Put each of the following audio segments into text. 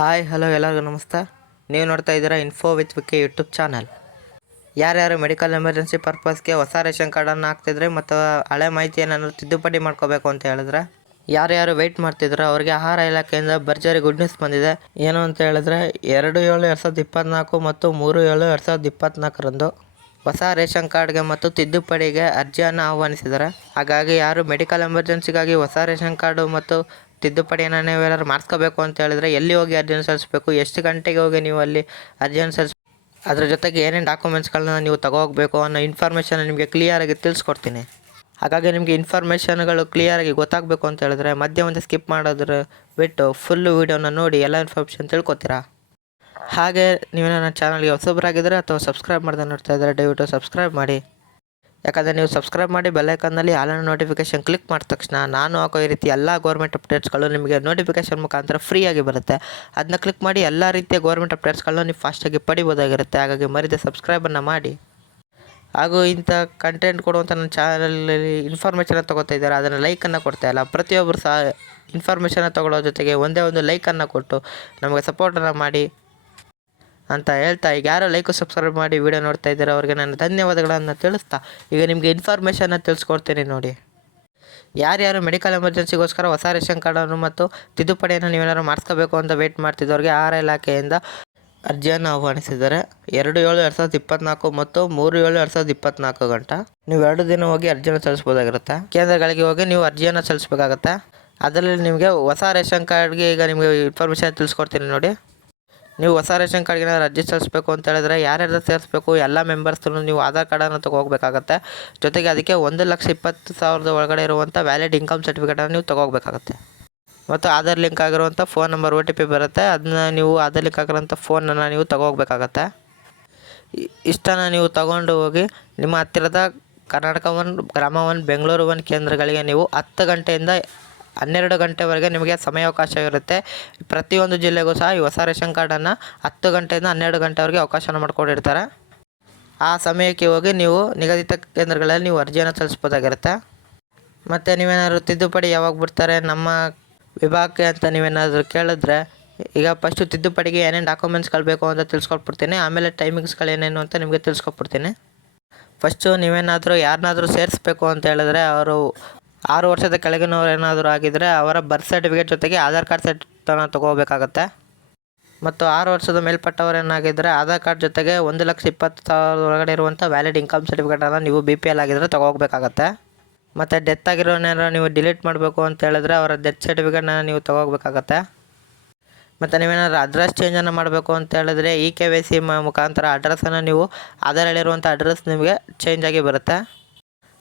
Hi hello ಎಲ್ಲರಿಗೂ ನಮಸ್ತೆ. ನೀವು ನೋಡ್ತಾ ಇದ್ದೀರಾ info with VK YouTube channel. ಯಾರ್ಯಾರು ಮೆಡಿಕಲ್ ಎಮರ್ಜೆನ್ಸಿ ಪರ್ಪಸ್ಗೆ ಹೊಸ ರೇಷನ್ ಕಾರ್ಡನ್ನು ಹಾಕ್ತಿದ್ರೆ ಮತ್ತು ಹಳೆ ಮಾಹಿತಿಯನ್ನು ತಿದ್ದುಪಡಿ ಮಾಡ್ಕೋಬೇಕು ಅಂತ ಹೇಳಿದ್ರೆ ಯಾರ್ಯಾರು ವೆಯ್ಟ್ ಮಾಡ್ತಿದ್ರು ಅವರಿಗೆ ಆಹಾರ ಇಲಾಖೆಯಿಂದ ಭರ್ಜರಿ ಗುಡ್ ನ್ಯೂಸ್ ಬಂದಿದೆ. ಏನು ಅಂತ ಹೇಳಿದ್ರೆ 2/7/2024 ಮತ್ತು 3/7/2024ರಂದು ಹೊಸ ರೇಷನ್ ಕಾರ್ಡ್ಗೆ ಮತ್ತು ತಿದ್ದುಪಡಿಗೆ ಅರ್ಜಿಯನ್ನು ಆಹ್ವಾನಿಸಿದ್ದಾರೆ. ಹಾಗಾಗಿ ಯಾರು ಮೆಡಿಕಲ್ ಎಮರ್ಜೆನ್ಸಿಗಾಗಿ ಹೊಸ ರೇಷನ್ ಕಾರ್ಡು ಮತ್ತು ತಿದ್ದುಪಡಿಯನ್ನು ನೀವೆಲ್ಲರೂ ಮಾಡಿಸ್ಕೋಬೇಕು ಅಂತ ಹೇಳಿದ್ರೆ ಎಲ್ಲಿ ಹೋಗಿ ಅರ್ಜಿಯನ್ನು ಸಲ್ಲಿಸಬೇಕು, ಎಷ್ಟು ಗಂಟೆಗೆ ಹೋಗಿ ನೀವು ಅಲ್ಲಿ ಅರ್ಜಿಯನ್ನು ಅದ್ರ ಜೊತೆಗೆ ಏನೇನು ಡಾಕ್ಯುಮೆಂಟ್ಸ್ಗಳನ್ನ ನೀವು ತಗೋಬೇಕು ಅನ್ನೋ ಇನ್ಫಾರ್ಮೇಷನ್ ನಿಮಗೆ ಕ್ಲಿಯರಾಗಿ ತಿಳಿಸ್ಕೊಡ್ತೀನಿ. ಹಾಗಾಗಿ ನಿಮಗೆ ಇನ್ಫಾರ್ಮೇಷನ್ಗಳು ಕ್ಲಿಯರಾಗಿ ಗೊತ್ತಾಗಬೇಕು ಅಂತ ಹೇಳಿದ್ರೆ ಮಧ್ಯೆ ಸ್ಕಿಪ್ ಮಾಡೋದ್ರ ಬಿಟ್ಟು ಫುಲ್ಲು ವೀಡಿಯೋನ ನೋಡಿ ಎಲ್ಲ ಇನ್ಫಾರ್ಮೇಷನ್ ತಿಳ್ಕೊತೀರಾ. ಹಾಗೆ ನೀವೇನೋ ನನ್ನ ಚಾನಲ್ಗೆ ಹೊಸಬರಾಗಿದ್ದರೆ ಅಥವಾ ಸಬ್ಸ್ಕ್ರೈಬ್ ಮಾಡ್ದೆ ನೋಡ್ತಾ ಇದ್ದರೆ ದಯವಿಟ್ಟು ಸಬ್ಸ್ಕ್ರೈಬ್ ಮಾಡಿ. ಯಾಕಂದರೆ ನೀವು ಸಬ್ಸ್ಕ್ರೈಬ್ ಮಾಡಿ ಬೆಲ್ಲೈಕನ್ನಲ್ಲಿ ಆಲ್ ನೋಟಿಫಿಕೇಷನ್ ಕ್ಲಿಕ್ ಮಾಡಿದ ತಕ್ಷಣ ನಾನು ಹಾಕೋ ಈ ರೀತಿ ಎಲ್ಲ ಗೌರ್ಮೆಂಟ್ ಅಪ್ಡೇಟ್ಸ್ಗಳು ನಿಮಗೆ ನೋಟಿಫಿಕೇಷನ್ ಮುಖಾಂತರ ಫ್ರೀಯಾಗಿ ಬರುತ್ತೆ. ಅದನ್ನ ಕ್ಲಿಕ್ ಮಾಡಿ ಎಲ್ಲ ರೀತಿಯ ಗೌರ್ಮೆಂಟ್ ಅಪ್ಡೇಟ್ಸ್ಗಳನ್ನ ನೀವು ಫಾಸ್ಟಾಗಿ ಪಡಿಬೋದಾಗಿರುತ್ತೆ. ಹಾಗಾಗಿ ಮರಿದೆ ಸಬ್ಸ್ಕ್ರೈಬನ್ನು ಮಾಡಿ. ಹಾಗೂ ಇಂಥ ಕಂಟೆಂಟ್ ಕೊಡುವಂಥ ನನ್ನ ಚಾನಲಲ್ಲಿ ಇನ್ಫಾರ್ಮೇಷನ್ ತೊಗೋತಾ ಇದ್ದಾರೆ, ಅದನ್ನು ಲೈಕನ್ನು ಕೊಡ್ತಾಯಿಲ್ಲ. ಪ್ರತಿಯೊಬ್ಬರು ಸಹ ಇನ್ಫಾರ್ಮೇಷನ್ ತೊಗೊಳ್ಳೋ ಜೊತೆಗೆ ಒಂದೇ ಒಂದು ಲೈಕನ್ನು ಕೊಟ್ಟು ನಮಗೆ ಸಪೋರ್ಟನ್ನು ಮಾಡಿ ಅಂತ ಹೇಳ್ತಾ, ಈಗ ಯಾರು ಲೈಕು ಸಬ್ಸ್ಕ್ರೈಬ್ ಮಾಡಿ ವಿಡಿಯೋ ನೋಡ್ತಾ ಇದ್ದಾರೆ ಅವ್ರಿಗೆ ನಾನು ಧನ್ಯವಾದಗಳನ್ನು ತಿಳಿಸ್ತಾ ಈಗ ನಿಮಗೆ ಇನ್ಫಾರ್ಮೇಷನ್ನ ತಿಳಿಸ್ಕೊಡ್ತೀನಿ ನೋಡಿ. ಯಾರ್ಯಾರು ಮೆಡಿಕಲ್ ಎಮರ್ಜೆನ್ಸಿಗೋಸ್ಕರ ಹೊಸ ರೇಷನ್ ಕಾರ್ಡನ್ನು ಮತ್ತು ತಿದ್ದುಪಡಿಯನ್ನು ನೀವೇನಾದ್ರು ಮಾಡಿಸ್ಕೋಬೇಕು ಅಂತ ವೆಯ್ಟ್ ಮಾಡ್ತಿದ್ದವ್ರಿಗೆ ಆಹಾರ ಇಲಾಖೆಯಿಂದ ಅರ್ಜಿಯನ್ನು ಆಹ್ವಾನಿಸಿದ್ದಾರೆ. 2/7/2024 ಮತ್ತು 3/7/2024 ಗಂಟ ನೀವು 2 ದಿನ ಹೋಗಿ ಅರ್ಜಿಯನ್ನು ಸಲ್ಲಿಸ್ಬೋದಾಗಿರುತ್ತೆ. ಕೇಂದ್ರಗಳಿಗೆ ಹೋಗಿ ನೀವು ಅರ್ಜಿಯನ್ನು ಸಲ್ಲಿಸಬೇಕಾಗತ್ತೆ. ಅದರಲ್ಲಿ ನಿಮಗೆ ಹೊಸ ರೇಷನ್ ಕಾರ್ಡ್ಗೆ ಈಗ ನಿಮಗೆ ಇನ್ಫಾರ್ಮೇಷನ್ ತಿಳಿಸ್ಕೊಡ್ತೀನಿ ನೋಡಿ. ನೀವು ಹೊಸ ರೇಷನ್ ಕಾರ್ಡ್ಗೆ ಅರ್ಜಿ ಸಲ್ಲಿಸಬೇಕು ಅಂತ ಹೇಳಿದ್ರೆ ಯಾರ್ಯಾರು ಸೇರಿಸ್ಬೇಕು, ಎಲ್ಲ ಮೆಂಬರ್ಸ್ನು ನೀವು ಆಧಾರ್ ಕಾರ್ಡನ್ನು ತೊಗೋಬೇಕಾಗತ್ತೆ. ಜೊತೆಗೆ ಅದಕ್ಕೆ 1,20,000 ಒಳಗಡೆ ಇರುವಂಥ ವ್ಯಾಲಿಡ್ ಇನ್ಕಮ್ ಸರ್ಟಿಫಿಕೇಟನ್ನು ನೀವು ತೊಗೋಬೇಕಾಗತ್ತೆ. ಮತ್ತು ಆಧಾರ್ ಲಿಂಕ್ ಆಗಿರುವಂಥ ಫೋನ್ ನಂಬರ್ OTP ಬರುತ್ತೆ, ಅದನ್ನ ನೀವು ಆಧಾರ್ ಲಿಂಕ್ ಆಗಿರೋಂಥ ಫೋನನ್ನು ನೀವು ತೊಗೋಬೇಕಾಗತ್ತೆ. ಇಷ್ಟನ್ನು ನೀವು ತಗೊಂಡು ಹೋಗಿ ನಿಮ್ಮ ಹತ್ತಿರದ ಕರ್ನಾಟಕ 1, ಗ್ರಾಮ 1, ಬೆಂಗಳೂರು 1 ಕೇಂದ್ರಗಳಿಗೆ ನೀವು 10 ಗಂಟೆಯಿಂದ 12 ಗಂಟೆವರೆಗೆ ನಿಮಗೆ ಸಮಯಾವಕಾಶ ಇರುತ್ತೆ. ಪ್ರತಿಯೊಂದು ಜಿಲ್ಲೆಗೂ ಸಹ ಈ ಹೊಸ ರೇಷನ್ ಕಾರ್ಡನ್ನು 10 ಗಂಟೆಯಿಂದ 12 ಗಂಟೆವರೆಗೆ ಅವಕಾಶನ ಮಾಡಿಕೊಂಡಿರ್ತಾರೆ. ಆ ಸಮಯಕ್ಕೆ ಹೋಗಿ ನೀವು ನಿಗದಿತ ಕೇಂದ್ರಗಳಲ್ಲಿ ನೀವು ಅರ್ಜಿಯನ್ನು ಸಲ್ಲಿಸ್ಬೋದಾಗಿರುತ್ತೆ. ಮತ್ತು ನೀವೇನಾದರೂ ತಿದ್ದುಪಡಿ ಯಾವಾಗ ಬಿಡ್ತಾರೆ ನಮ್ಮ ವಿಭಾಗಕ್ಕೆ ಅಂತ ನೀವೇನಾದರೂ ಕೇಳಿದ್ರೆ ಈಗ ಫಸ್ಟು ತಿದ್ದುಪಡಿಗೆ ಏನೇನು ಡಾಕ್ಯುಮೆಂಟ್ಸ್ಗಳು ಬೇಕು ಅಂತ ತಿಳಿಸ್ಕೊಟ್ಬಿಡ್ತೀನಿ. ಆಮೇಲೆ ಟೈಮಿಂಗ್ಸ್ಗಳು ಏನೇನು ಅಂತ ನಿಮಗೆ ತಿಳಿಸ್ಕೊಟ್ಬಿಡ್ತೀನಿ. ಫಸ್ಟು ನೀವೇನಾದರೂ ಯಾರನ್ನಾದರೂ ಸೇರಿಸ್ಬೇಕು ಅಂತ ಹೇಳಿದ್ರೆ ಅವರು 6 ವರ್ಷದ ಕೆಳಗಿನವ್ರು ಏನಾದರೂ ಆಗಿದ್ದರೆ ಅವರ ಬರ್ತ್ ಸರ್ಟಿಫಿಕೇಟ್ ಜೊತೆಗೆ ಆಧಾರ್ ಕಾರ್ಡ್ ಸೆಟ್ಟನ್ನು ತೊಗೋಬೇಕಾಗತ್ತೆ. ಮತ್ತು 6 ವರ್ಷದ ಮೇಲ್ಪಟ್ಟವ್ರು ಏನಾಗಿದ್ದರೆ ಆಧಾರ್ ಕಾರ್ಡ್ ಜೊತೆಗೆ 1,20,000 ಒಳಗಡೆ ಇರುವಂಥ ವ್ಯಾಲಿಡ್ ಇನ್ಕಮ್ ಸರ್ಟಿಫಿಕೇಟನ್ನು ನೀವು BPL ಆಗಿದ್ದರೆ ತೊಗೋಬೇಕಾಗತ್ತೆ. ಮತ್ತು ಡೆತ್ ಆಗಿರೋನೇನಾರು ನೀವು ಡಿಲೀಟ್ ಮಾಡಬೇಕು ಅಂತ ಹೇಳಿದ್ರೆ ಅವರ ಡೆತ್ ಸರ್ಟಿಫಿಕೇಟ್ನ ನೀವು ತೊಗೋಬೇಕಾಗತ್ತೆ. ಮತ್ತು ನೀವೇನಾದ್ರು ಅಡ್ರೆಸ್ ಚೇಂಜನ್ನು ಮಾಡಬೇಕು ಅಂತ ಹೇಳಿದ್ರೆ KYC ಮುಖಾಂತರ ಅಡ್ರೆಸ್ಸನ್ನು ನೀವು ಆಧಾರಲ್ಲಿರುವಂಥ ಅಡ್ರೆಸ್ ನಿಮಗೆ ಚೇಂಜ್ ಆಗಿ ಬರುತ್ತೆ.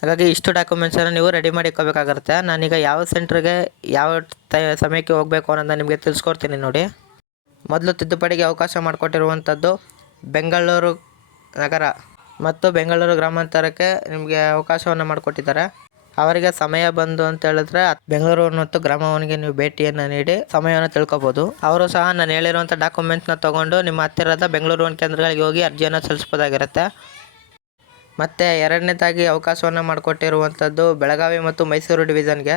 ಹಾಗಾಗಿ ಇಷ್ಟು ಡಾಕ್ಯುಮೆಂಟ್ಸನ್ನು ನೀವು ರೆಡಿ ಮಾಡಿ ಇಟ್ಕೋಬೇಕಾಗುತ್ತೆ. ನಾನೀಗ ಯಾವ ಸೆಂಟ್ರಿಗೆ ಯಾವ ಸಮಯಕ್ಕೆ ಹೋಗಬೇಕು ಅನ್ನೋದನ್ನ ನಿಮಗೆ ತಿಳಿಸ್ಕೊಡ್ತೀನಿ ನೋಡಿ. ಮೊದಲು ತಿದ್ದುಪಡಿಗೆ ಅವಕಾಶ ಮಾಡಿಕೊಟ್ಟಿರುವಂಥದ್ದು ಬೆಂಗಳೂರು ನಗರ ಮತ್ತು ಬೆಂಗಳೂರು ಗ್ರಾಮಾಂತರಕ್ಕೆ ನಿಮಗೆ ಅವಕಾಶವನ್ನು ಮಾಡಿಕೊಟ್ಟಿದ್ದಾರೆ. ಅವರಿಗೆ ಸಮಯ ಬಂದು ಅಂತ ಹೇಳಿದ್ರೆ ಬೆಂಗಳೂರು ಮತ್ತು ಗ್ರಾಮ 1ಗೆ ನೀವು ಭೇಟಿಯನ್ನು ನೀಡಿ ಸಮಯವನ್ನು ತಿಳ್ಕೊಬೋದು. ಅವರು ಸಹ ನಾನು ಹೇಳಿರುವಂಥ ಡಾಕ್ಯುಮೆಂಟ್ಸ್ನ ತೊಗೊಂಡು ನಿಮ್ಮ ಹತ್ತಿರದ ಬೆಂಗಳೂರು 1 ಕೇಂದ್ರಗಳಿಗೆ ಹೋಗಿ ಅರ್ಜಿಯನ್ನು ಸಲ್ಲಿಸ್ಬೋದಾಗಿರುತ್ತೆ. ಮತ್ತು ಎರಡನೇದಾಗಿ ಅವಕಾಶವನ್ನು ಮಾಡಿಕೊಟ್ಟಿರುವಂಥದ್ದು ಬೆಳಗಾವಿ ಮತ್ತು ಮೈಸೂರು ಡಿವಿಷನ್ಗೆ.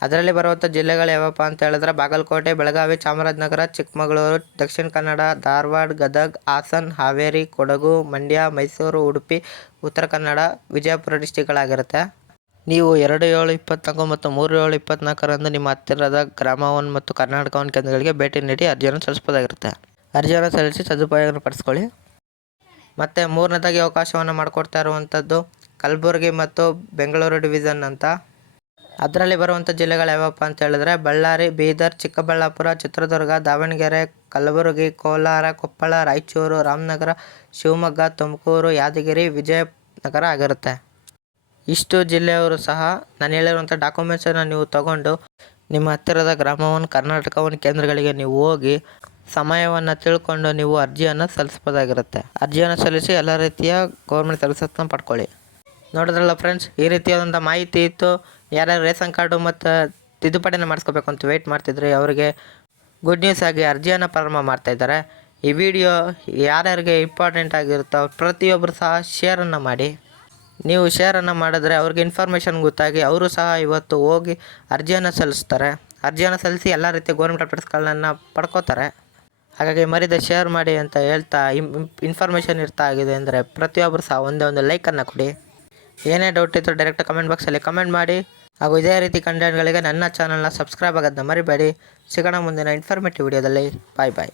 ಅದರಲ್ಲಿ ಬರುವಂಥ ಜಿಲ್ಲೆಗಳು ಯಾವಪ್ಪ ಅಂತ ಹೇಳಿದ್ರೆ ಬಾಗಲಕೋಟೆ, ಬೆಳಗಾವಿ, ಚಾಮರಾಜನಗರ, ಚಿಕ್ಕಮಗಳೂರು, ದಕ್ಷಿಣ ಕನ್ನಡ, ಧಾರವಾಡ, ಗದಗ, ಹಾಸನ, ಹಾವೇರಿ, ಕೊಡಗು, ಮಂಡ್ಯ, ಮೈಸೂರು, ಉಡುಪಿ, ಉತ್ತರ ಕನ್ನಡ, ವಿಜಯಪುರ ಡಿಸ್ಟಿಕ್ಗಳಾಗಿರುತ್ತೆ. ನೀವು 2/7/24 ಮತ್ತು 3/7/24ರಂದು ನಿಮ್ಮ ಹತ್ತಿರದ ಗ್ರಾಮ 1 ಮತ್ತು ಕರ್ನಾಟಕ 1 ಕೇಂದ್ರಗಳಿಗೆ ಭೇಟಿ ನೀಡಿ ಅರ್ಜಿಯನ್ನು ಸಲ್ಲಿಸ್ಬೋದಾಗಿರುತ್ತೆ. ಅರ್ಜಿಯನ್ನು ಸಲ್ಲಿಸಿ ಸದುಪಯೋಗ ಪಡಿಸ್ಕೊಳ್ಳಿ. ಮತ್ತು ಮೂರನೇದಾಗಿ ಅವಕಾಶವನ್ನು ಮಾಡಿಕೊಡ್ತಾ ಇರುವಂಥದ್ದು ಕಲಬುರಗಿ ಮತ್ತು ಬೆಂಗಳೂರು ಡಿವಿಷನ್ ಅಂತ. ಅದರಲ್ಲಿ ಬರುವಂಥ ಜಿಲ್ಲೆಗಳು ಯಾವಪ್ಪ ಅಂತ ಹೇಳಿದ್ರೆ ಬಳ್ಳಾರಿ, ಬೀದರ್, ಚಿಕ್ಕಬಳ್ಳಾಪುರ, ಚಿತ್ರದುರ್ಗ, ದಾವಣಗೆರೆ, ಕಲಬುರಗಿ, ಕೋಲಾರ, ಕೊಪ್ಪಳ, ರಾಯಚೂರು, ರಾಮನಗರ, ಶಿವಮೊಗ್ಗ, ತುಮಕೂರು, ಯಾದಗಿರಿ, ವಿಜಯನಗರ ಆಗಿರುತ್ತೆ. ಇಷ್ಟು ಜಿಲ್ಲೆಯವರು ಸಹ ನಾನು ಹೇಳಿರುವಂಥ ಡಾಕ್ಯುಮೆಂಟ್ಸನ್ನು ನೀವು ತಗೊಂಡು ನಿಮ್ಮ ಹತ್ತಿರದ ಗ್ರಾಮ 1, ಕರ್ನಾಟಕ 1 ಕೇಂದ್ರಗಳಿಗೆ ನೀವು ಹೋಗಿ ಸಮಯವನ್ನು ತಿಳ್ಕೊಂಡು ನೀವು ಅರ್ಜಿಯನ್ನು ಸಲ್ಲಿಸ್ಬೋದಾಗಿರುತ್ತೆ. ಅರ್ಜಿಯನ್ನು ಸಲ್ಲಿಸಿ ಎಲ್ಲ ರೀತಿಯ ಗೌರ್ಮೆಂಟ್ ಸರ್ವಿಸನ್ನು ಪಡ್ಕೊಳ್ಳಿ. ನೋಡಿದ್ರಲ್ಲ ಫ್ರೆಂಡ್ಸ್, ಈ ರೀತಿಯಾದಂಥ ಮಾಹಿತಿ ಇತ್ತು. ಯಾರ್ಯಾರು ರೇಷನ್ ಕಾರ್ಡು ಮತ್ತು ತಿದ್ದುಪಡಿನ ಮಾಡಿಸ್ಕೋಬೇಕು ಅಂತ ವೆಯ್ಟ್ ಮಾಡ್ತಿದ್ರೆ ಅವರಿಗೆ ಗುಡ್ ನ್ಯೂಸ್ ಆಗಿ ಅರ್ಜಿಯನ್ನು ಪ್ರಾರಂಭ ಮಾಡ್ತಾಯಿದ್ದಾರೆ. ಈ ವಿಡಿಯೋ ಯಾರ್ಯಾರಿಗೆ ಇಂಪಾರ್ಟೆಂಟ್ ಆಗಿರುತ್ತೋ ಪ್ರತಿಯೊಬ್ಬರು ಸಹ ಶೇರನ್ನು ಮಾಡಿ. ನೀವು ಶೇರನ್ನು ಮಾಡಿದ್ರೆ ಅವ್ರಿಗೆ ಇನ್ಫಾರ್ಮೇಷನ್ ಗೊತ್ತಾಗಿ ಅವರು ಸಹ ಇವತ್ತು ಹೋಗಿ ಅರ್ಜಿಯನ್ನು ಸಲ್ಲಿಸ್ತಾರೆ. ಅರ್ಜಿಯನ್ನು ಸಲ್ಲಿಸಿ ಎಲ್ಲ ರೀತಿಯ ಗೌರ್ಮೆಂಟ್ ಅಪ್ಡೇಟ್ಸ್ಗಳನ್ನ ಪಡ್ಕೋತಾರೆ. ಹಾಗಾಗಿ ಮರಿದ ಶೇರ್ ಮಾಡಿ ಅಂತ ಹೇಳ್ತಾ ಇನ್ಫಾರ್ಮೇಷನ್ ಇರ್ತಾ ಆಗಿದೆ ಅಂದರೆ ಪ್ರತಿಯೊಬ್ಬರು ಸಹ ಒಂದೇ ಒಂದು ಲೈಕನ್ನು ಕೊಡಿ. ಏನೇ ಡೌಟ್ ಇದ್ದರೂ ಡೈರೆಕ್ಟ್ ಕಮೆಂಟ್ ಬಾಕ್ಸಲ್ಲಿ ಕಮೆಂಟ್ ಮಾಡಿ. ಹಾಗೂ ಇದೇ ರೀತಿ ಕಂಟೆಂಟ್ಗಳಿಗೆ ನನ್ನ ಚಾನಲ್ನ ಸಬ್ಸ್ಕ್ರೈಬ್ ಆಗೋದನ್ನ ಮರಿಬೇಡಿ. ಸಿಗೋಣ ಮುಂದಿನ ಇನ್ಫಾರ್ಮೇಟಿವ್ ವಿಡಿಯೋದಲ್ಲಿ. ಬಾಯ್ ಬಾಯ್.